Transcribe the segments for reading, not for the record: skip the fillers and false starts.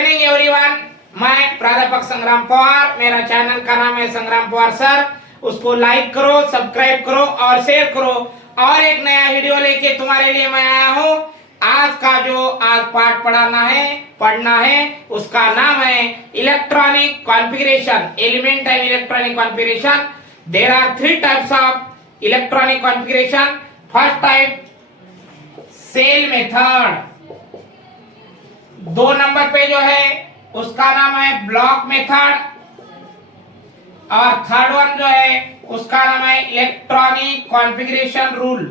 Morning everyone, मैं प्राध्यापक संग्राम पवार। मेरा चैनल का नाम है संग्राम पवार सर। उसको लाइक करो, सब्सक्राइब करो और शेयर करो। और एक नया वीडियो लेके तुम्हारे लिए मैं आया हूँ। आज पाठ पढ़ना है उसका नाम है electronic configuration, element and electronic configuration. There are 3 types of electronic configuration. First type cell method, 2 number पे जो है उसका नाम है ब्लॉक मेथड, और थर्ड वन जो है उसका नाम है electronic configuration rule.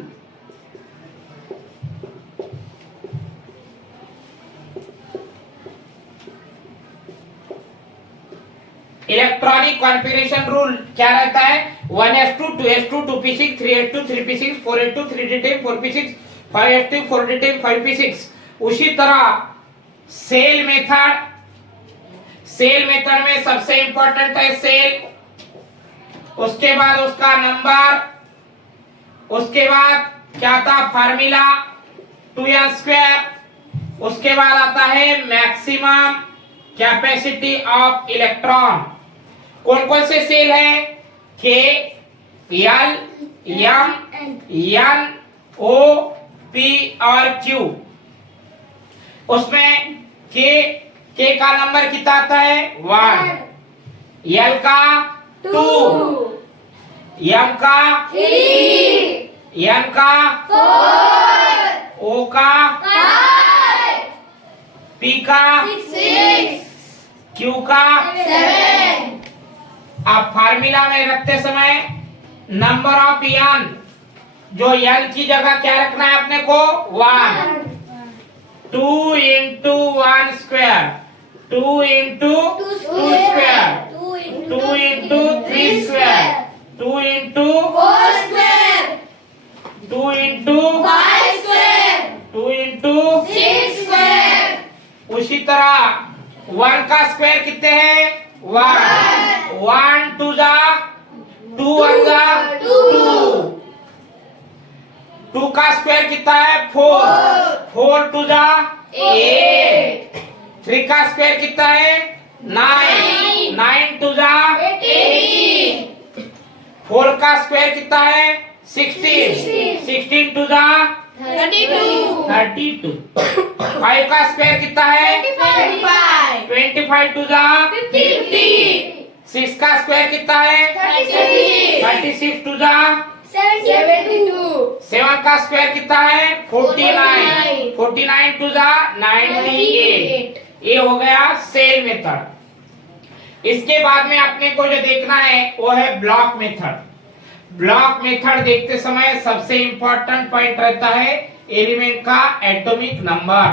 Electronic configuration rule क्या रहता है? 1s2 2s2 2p6 3s2 3p6 4s2 3d10 4p6 5s2 4d10 5p6। उसी तरह सेल मेथड में सबसे इंपॉर्टेंट है सेल, उसके बाद उसका नंबर, उसके बाद क्या था फार्मूला 2n², उसके बाद आता है मैक्सिमम कैपेसिटी ऑफ इलेक्ट्रॉन। कौन कौन से सेल है? के, एल, एम, एन, ओ, पी और क्यू। उसमें के का नंबर कितना आता है? 1, एल का 2, एम का 3, एन का 4, ओ का 5, पी का 6, क्यू का 7। अब फार्मूला में रखते समय नंबर ऑफ एन, जो एन की जगह क्या रखना है अपने को? 1। 2 into 1 square, 2 into 2 square, 2 into 3 square, 2 into 4 square, 2 into 5 square, 2 into 6 square, उसी तरह 1 का स्क्वायर कितने हैं? 1। 1 2 जा 2 1 जा 2। 2 का स्क्वायर कितना है? 4। 4 2 जा 8। 3 का स्क्वायर कितना है? 9। 9 2 जा 18, 4 का स्क्वायर कितना है? 16। 16 2 जा 32, 32। 5 का स्क्वायर कितना है? 25, 25 2 जा 50, 6 का स्क्वायर कितना है? 36, 36 2 जा 72, 7 का स्क्वायर कितना है? 49। 49 2 जा 98। ये हो गया सेल मेथड। इसके बाद में अपने को जो देखना है वो है ब्लॉक मेथड। ब्लॉक मेथड देखते समय सबसे इंपॉर्टेंट पॉइंट रहता है एलिमेंट का atomic number.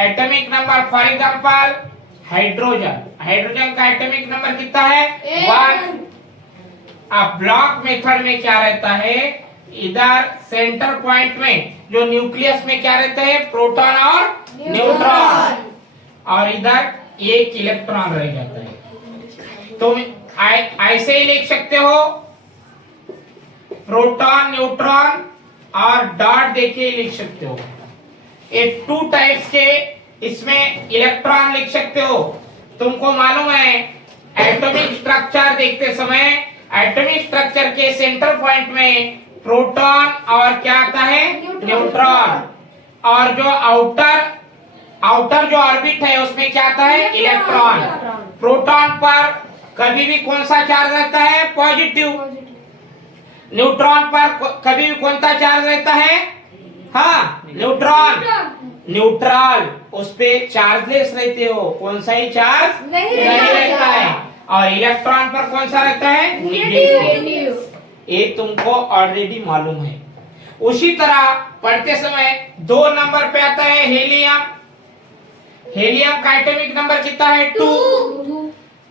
Atomic number for example hydrogen का एटॉमिक नंबर कितना है? 1। अब ब्लॉक मेथड में क्या रहता है? इधर सेंटर पॉइंट में जो न्यूक्लियस में क्या रहता है? प्रोटॉन और न्यूट्रॉन, और इधर एक इलेक्ट्रॉन रह जाता है। तो ऐसे ही लिख सकते हो, प्रोटॉन न्यूट्रॉन और डॉट देके लिख सकते हो। ये 2 टाइप्स के इसमें इलेक्ट्रॉन लिख सकते हो। तुमको मालूम है एटॉमिक स्ट्रक्चर देखते समय एटॉमिक स्ट्रक्चर के सेंटर पॉइंट में प्रोटॉन और क्या आता है? न्यूट्रॉन। और जो आउटर जो ऑर्बिट है उसमें क्या आता है? इलेक्ट्रॉन। प्रोटॉन पर कभी भी कौन सा चार्ज रहता है? पॉजिटिव। न्यूट्रॉन पर कभी भी कौन सा चार्ज रहता है? हाँ, न्यूट्रल। उस पे चार्जलेस रहते हो, कौन सा ही चार्ज नहीं रहता है। और इलेक्ट्रॉन पर कौन सा रहता है? नेगेटिव। ये तुमको ऑलरेडी मालूम है। उसी तरह पढ़ते समय 2 नंबर पे आता है हेलियम। हेलियम का एटॉमिक नंबर कितना है? 2।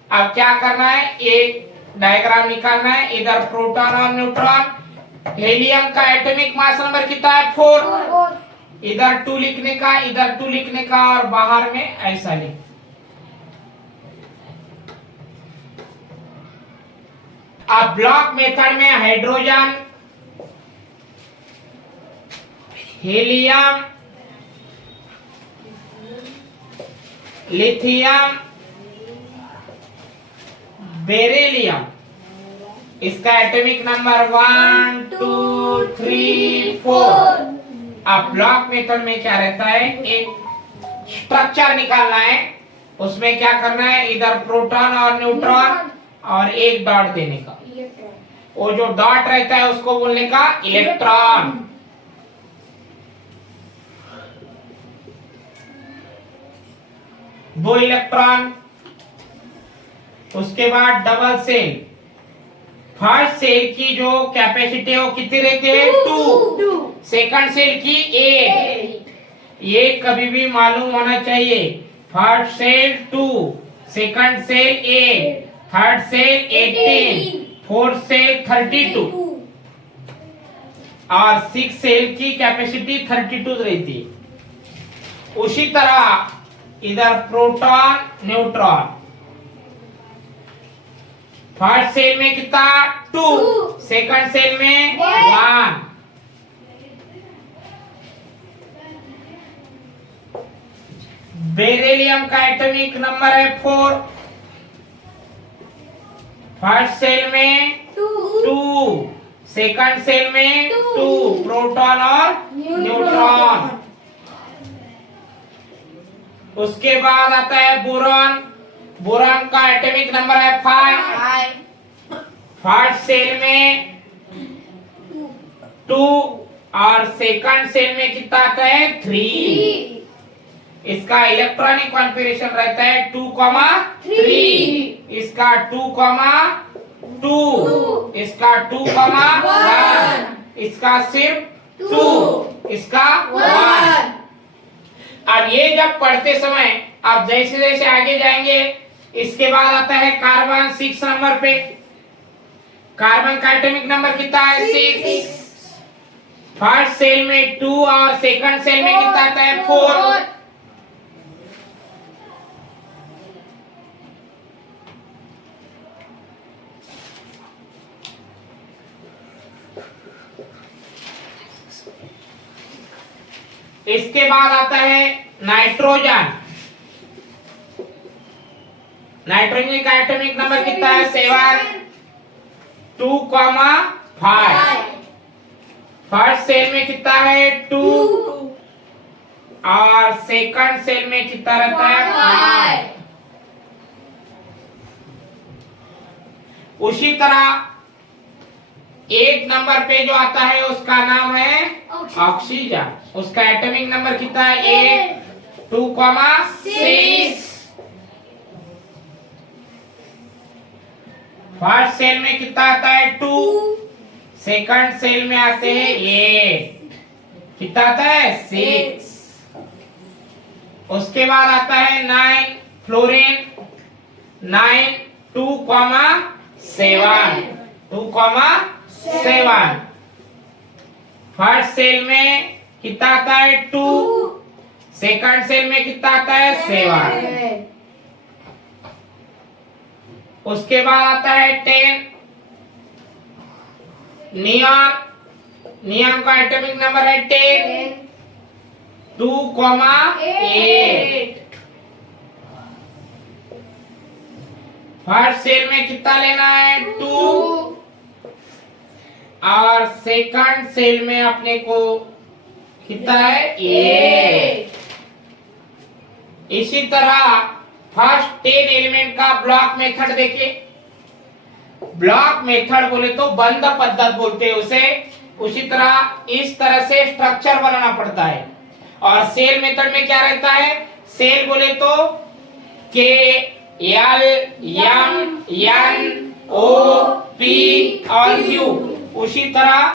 अब क्या करना है? एक डायग्राम निकालना है। इधर प्रोटॉन और न्यूट्रॉन। हेलियम का एटॉमिक मास नंबर कितना है? 4। इधर 2 लिखने का, इधर 2 लिखने का, और बाहर में ऐसा लिख। अब ब्लॉक मेथड में हाइड्रोजन, हीलियम, लिथियम, बेरिलियम। इसका एटॉमिक नंबर 1 2 3 4। अब ब्लॉक मेथड में क्या रहता है, एक स्ट्रक्चर निकालना है। उसमें क्या करना है, इधर प्रोटॉन और न्यूट्रॉन और एक डॉट देने का। वो जो डॉट रहता है उसको बोलने का इलेक्ट्रॉन। दो इलेक्ट्रॉन। उसके बाद डबल सेल। फर्स्ट सेल की जो कैपेसिटी है वो कितनी रहती है, 2। सेकंड सेल की 8। ये कभी भी मालूम होना चाहिए। First cell 2, second cell 8, third cell 18, fourth cell 32 और 6 सेल की कैपेसिटी 32 रहती है। उसी तरह इधर प्रोटॉन, न्यूट्रॉन। फर्स्ट सेल में कितना, 2, सेकंड सेल में 1। बेरिलियम का एटॉमिक नंबर है 4। फर्स्ट सेल में 2, सेकंड सेल में 2, प्रोटॉन और न्यूट्रॉन। उसके बाद आता है बोरॉन। बोरॉन का एटॉमिक नंबर है 5। फर्स्ट सेल में 2 और सेकंड सेल में कितना आता है, 3। इसका इलेक्ट्रॉनिक कॉन्फ़िगरेशन रहता है 2,3। इसका 2,2। इसका 2,1। इसका सिर्फ 2। इसका 1। अब ये जब पढ़ते समय आप जैसे जैसे आगे जाएंगे, इसके बाद आता है कार्बन 6 नंबर पे। कार्बन का एटॉमिक नंबर कितना है, 6। फर्स्ट सेल में 2 और सेकंड सेल में कितना आता है, 4। इसके बाद आता है नाइट्रोजन। नाइट्रोजन का एटॉमिक नंबर कितना है, 7, 2,5। फर्स्ट सेल में कितना है, 2 और सेकंड सेल में कितना रहता है, 5। उसी तरह 1 नंबर पे जो आता है उसका नाम है ऑक्सीजन। उसका एटॉमिक नंबर कितना है, 8, 2,6। फर्स्ट सेल में कितना आता है, 2, सेकंड सेल में आते हैं 8। कितना आता है, 6। उसके बाद आता है 9 फ्लोरीन। 9, 2,7। 2,7। फर्स्ट सेल में कितना आता है, 2, सेकंड सेल में कितना आता है, 7। उसके बाद आता है 10 नियॉन। नियॉन का एटॉमिक नंबर है 10, 2,8। फर्स्ट सेल में कितना लेना है, 2 और सेकंड सेल में अपने को कितना है, 8। इसी तरह फर्स्ट 10 एलिमेंट का ब्लॉक मेथड देखिए। ब्लॉक मेथड बोले तो बंद पद्धत बोलते हैं उसे। उसी तरह इस तरह से स्ट्रक्चर बनाना पड़ता है। और सेल मेथड में क्या रहता है, सेल बोले तो K L M N O P और Q। उसी तरह